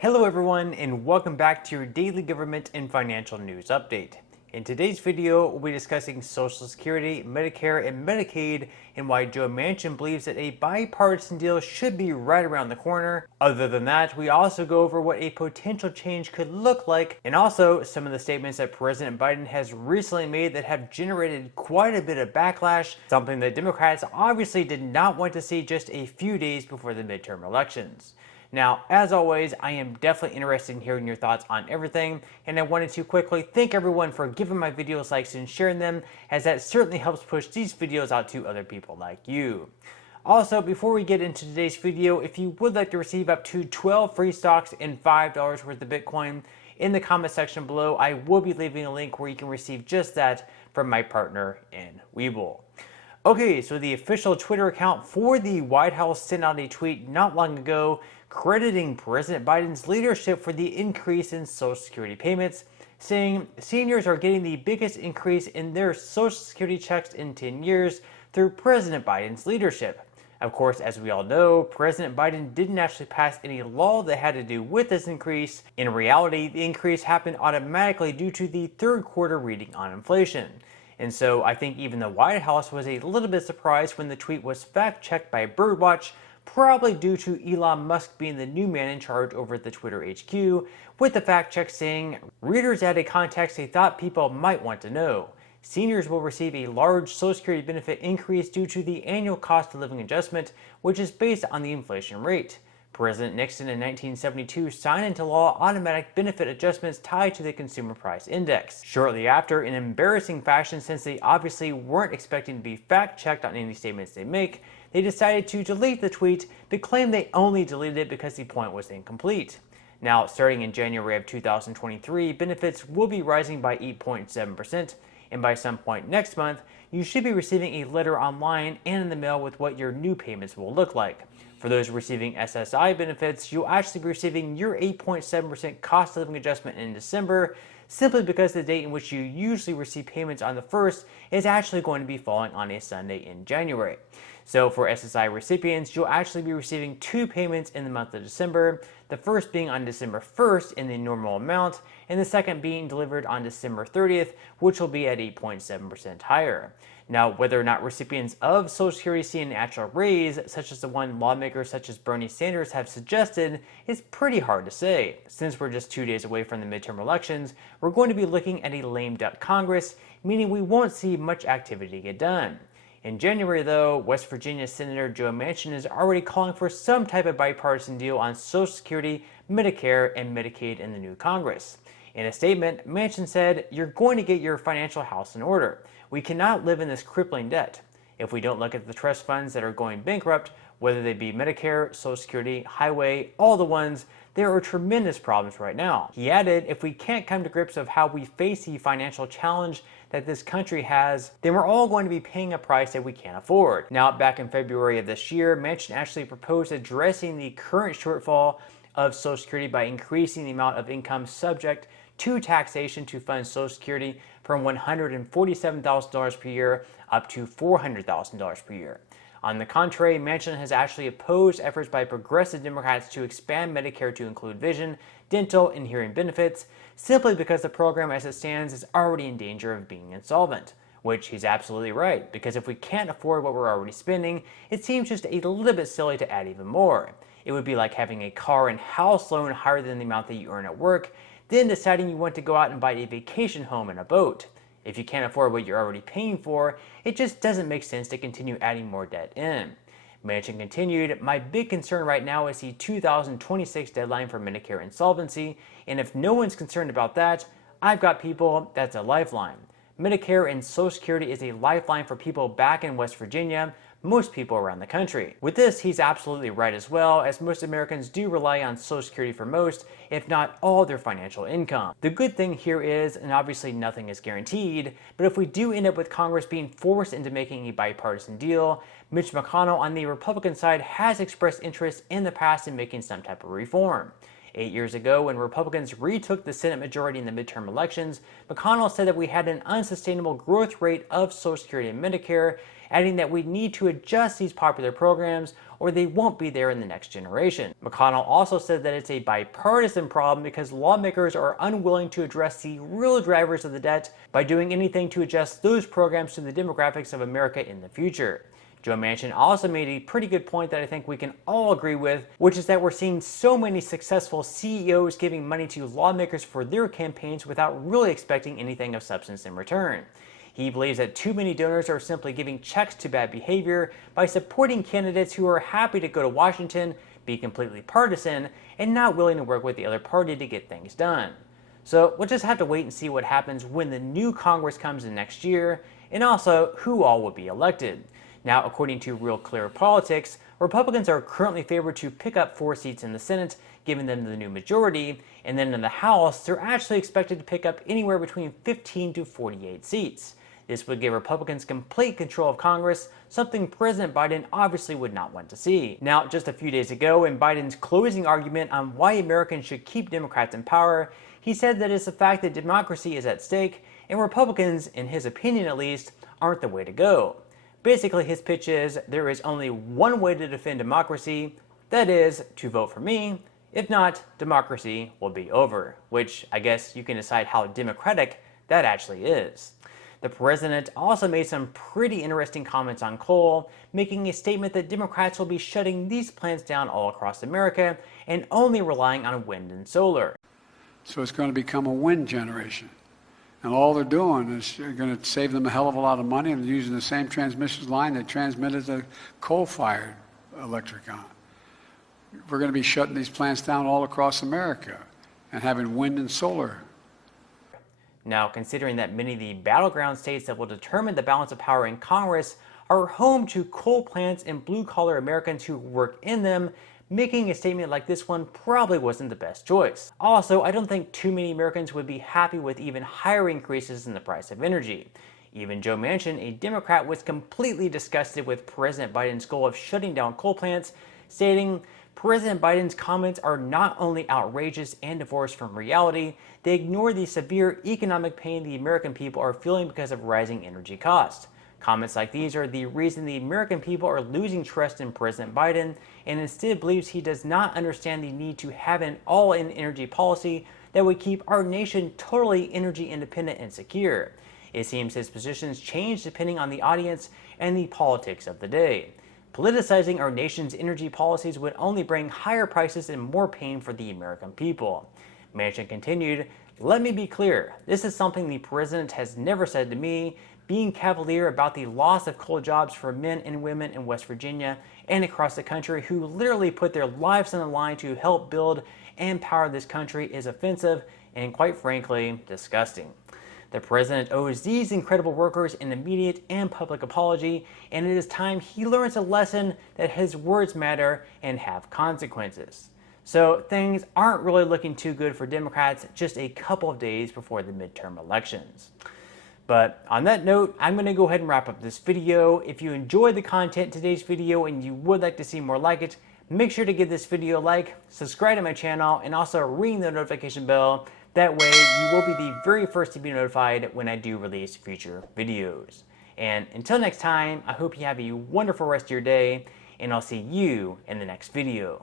Hello everyone, and welcome back to your daily government and financial news update. In today's video, we'll be discussing Social Security, Medicare, and Medicaid, and why Joe Manchin believes that a bipartisan deal should be right around the corner. Other than that, we also go over what a potential change could look like, and also some of the statements that President Biden has recently made that have generated quite a bit of backlash, something that Democrats obviously did not want to see just a few days before the midterm elections. Now, as always, I am definitely interested in hearing your thoughts on everything, and I wanted to quickly thank everyone for giving my videos likes and sharing them, as that certainly helps push these videos out to other people like you. Also, before we get into today's video, if you would like to receive up to 12 free stocks and $5 worth of Bitcoin, in the comment section below, I will be leaving a link where you can receive just that from my partner in Webull. Okay, so the official Twitter account for the White House sent out a tweet not long ago crediting President Biden's leadership for the increase in Social Security payments, saying seniors are getting the biggest increase in their Social Security checks in 10 years through President Biden's leadership. Of course, as we all know, President Biden didn't actually pass any law that had to do with this increase. In reality, the increase happened automatically due to the third quarter reading on inflation. And so I think even the White House was a little bit surprised when the tweet was fact-checked by Birdwatch, probably due to Elon Musk being the new man in charge over at the Twitter HQ, with the fact check saying, readers added context they thought people might want to know. Seniors will receive a large Social Security benefit increase due to the annual cost of living adjustment, which is based on the inflation rate. President Nixon in 1972 signed into law automatic benefit adjustments tied to the Consumer Price Index. Shortly after, in embarrassing fashion since they obviously weren't expecting to be fact-checked on any statements they make, they decided to delete the tweet but claimed they only deleted it because the point was incomplete. Now, starting in January of 2023, benefits will be rising by 8.7%, and by some point next month, you should be receiving a letter online and in the mail with what your new payments will look like. For those receiving SSI benefits, you'll actually be receiving your 8.7% cost of living adjustment in December, simply because the date in which you usually receive payments on the 1st is actually going to be falling on a Sunday in January. So for SSI recipients, you'll actually be receiving two payments in the month of December, the first being on December 1st in the normal amount, and the second being delivered on December 30th, which will be at 8.7% higher. Now, whether or not recipients of Social Security see an actual raise, such as the one lawmakers such as Bernie Sanders have suggested, is pretty hard to say. Since we're just 2 days away from the midterm elections, we're going to be looking at a lame duck Congress, meaning we won't see much activity get done. In January, though, West Virginia Senator Joe Manchin is already calling for some type of bipartisan deal on Social Security, Medicare, and Medicaid in the new Congress. In a statement, Manchin said, "You're going to get your financial house in order. We cannot live in this crippling debt. If we don't look at the trust funds that are going bankrupt, whether they be Medicare, Social Security, Highway, all the ones, there are tremendous problems right now." He added, "If we can't come to grips of how we face the financial challenge that this country has, then we're all going to be paying a price that we can't afford." Now, back in February of this year, Manchin actually proposed addressing the current shortfall of Social Security by increasing the amount of income subject to taxation to fund Social Security from $147,000 per year up to $400,000 per year. On the contrary, Manchin has actually opposed efforts by progressive Democrats to expand Medicare to include vision, dental, and hearing benefits, simply because the program as it stands is already in danger of being insolvent. Which he's absolutely right, because if we can't afford what we're already spending, it seems just a little bit silly to add even more. It would be like having a car and house loan higher than the amount that you earn at work, then deciding you want to go out and buy a vacation home and a boat. If you can't afford what you're already paying for, it just doesn't make sense to continue adding more debt in. Manchin continued, "My big concern right now is the 2026 deadline for Medicare insolvency, and if no one's concerned about that, I've got people that's a lifeline. Medicare and Social Security is a lifeline for people back in West Virginia, most people around the country." With this, he's absolutely right as well, as most Americans do rely on Social Security for most, if not all, their financial income. The good thing here is, and obviously nothing is guaranteed, but if we do end up with Congress being forced into making a bipartisan deal, Mitch McConnell on the Republican side has expressed interest in the past in making some type of reform. 8 years ago, when Republicans retook the Senate majority in the midterm elections, McConnell said that we had an unsustainable growth rate of Social Security and Medicare, adding that we need to adjust these popular programs or they won't be there in the next generation. McConnell also said that it's a bipartisan problem because lawmakers are unwilling to address the real drivers of the debt by doing anything to adjust those programs to the demographics of America in the future. Joe Manchin also made a pretty good point that I think we can all agree with, which is that we're seeing so many successful CEOs giving money to lawmakers for their campaigns without really expecting anything of substance in return. He believes that too many donors are simply giving checks to bad behavior by supporting candidates who are happy to go to Washington, be completely partisan, and not willing to work with the other party to get things done. So we'll just have to wait and see what happens when the new Congress comes in next year, and also who all will be elected. Now, according to Real Clear Politics, Republicans are currently favored to pick up 4 seats in the Senate, giving them the new majority, and then in the House, they're actually expected to pick up anywhere between 15 to 48 seats. This would give Republicans complete control of Congress, something President Biden obviously would not want to see. Now, just a few days ago, in Biden's closing argument on why Americans should keep Democrats in power, he said that it's the fact that democracy is at stake, and Republicans, in his opinion at least, aren't the way to go. Basically, his pitch is there is only one way to defend democracy, that is, to vote for me. If not, democracy will be over, which I guess you can decide how democratic that actually is. The president also made some pretty interesting comments on coal, making a statement that Democrats will be shutting these plants down all across America and only relying on wind and solar. So it's going to become a wind generation. And all they're doing is going to save them a hell of a lot of money, and they're using the same transmission line they transmitted the coal-fired electric on. We're going to be shutting these plants down all across America and having wind and solar. Now, considering that many of the battleground states that will determine the balance of power in Congress are home to coal plants and blue-collar Americans who work in them, making a statement like this one probably wasn't the best choice. Also, I don't think too many Americans would be happy with even higher increases in the price of energy. Even Joe Manchin, a Democrat, was completely disgusted with President Biden's goal of shutting down coal plants, stating, "President Biden's comments are not only outrageous and divorced from reality, they ignore the severe economic pain the American people are feeling because of rising energy costs. Comments like these are the reason the American people are losing trust in President Biden and instead believes he does not understand the need to have an all-in energy policy that would keep our nation totally energy independent and secure. It seems his positions change depending on the audience and the politics of the day. Politicizing our nation's energy policies would only bring higher prices and more pain for the American people." Manchin continued, "Let me be clear, this is something the president has never said to me. Being cavalier about the loss of coal jobs for men and women in West Virginia and across the country who literally put their lives on the line to help build and power this country is offensive and, quite frankly, disgusting. The president owes these incredible workers an immediate and public apology, and it is time he learns a lesson that his words matter and have consequences." So things aren't really looking too good for Democrats just a couple of days before the midterm elections. But on that note, I'm going to go ahead and wrap up this video. If you enjoyed the content in today's video and you would like to see more like it, make sure to give this video a like, subscribe to my channel, and also ring the notification bell. That way you will be the very first to be notified when I do release future videos. And until next time, I hope you have a wonderful rest of your day, and I'll see you in the next video.